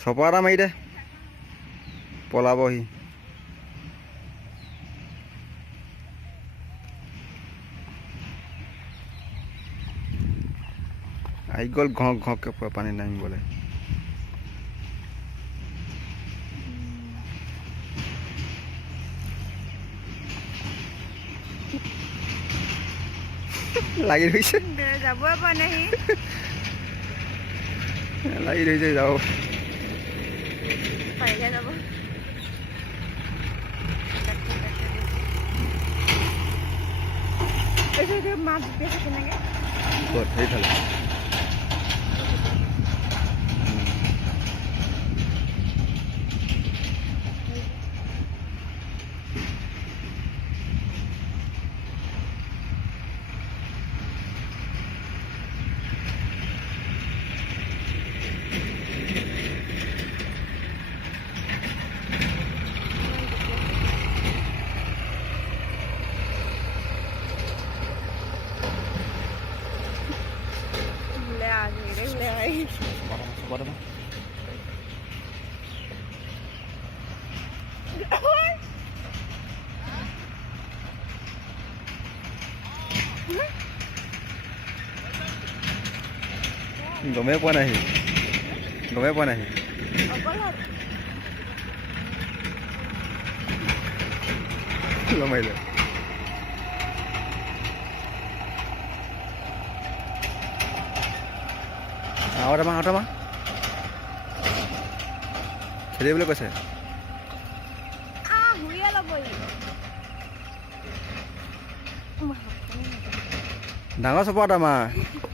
চপা এটা মাৰি দে পলাবহি আহি গ'ল ঘঁক ঘঁককৈ পুৰা পানী নামিবলৈ লাগি ধৰিছে যাবই পৰা নাই লাগি ধৰিছে যাব পাৰিলে যাব মাছ জুপি আছে কেনেকৈ ক'ত সেইফালে গমেই পোৱা নাই গমেই পোৱা নাই গমাইলে আউটামা খেলিবলৈ কৈছে ডাঙৰ চপা এটা আমাৰ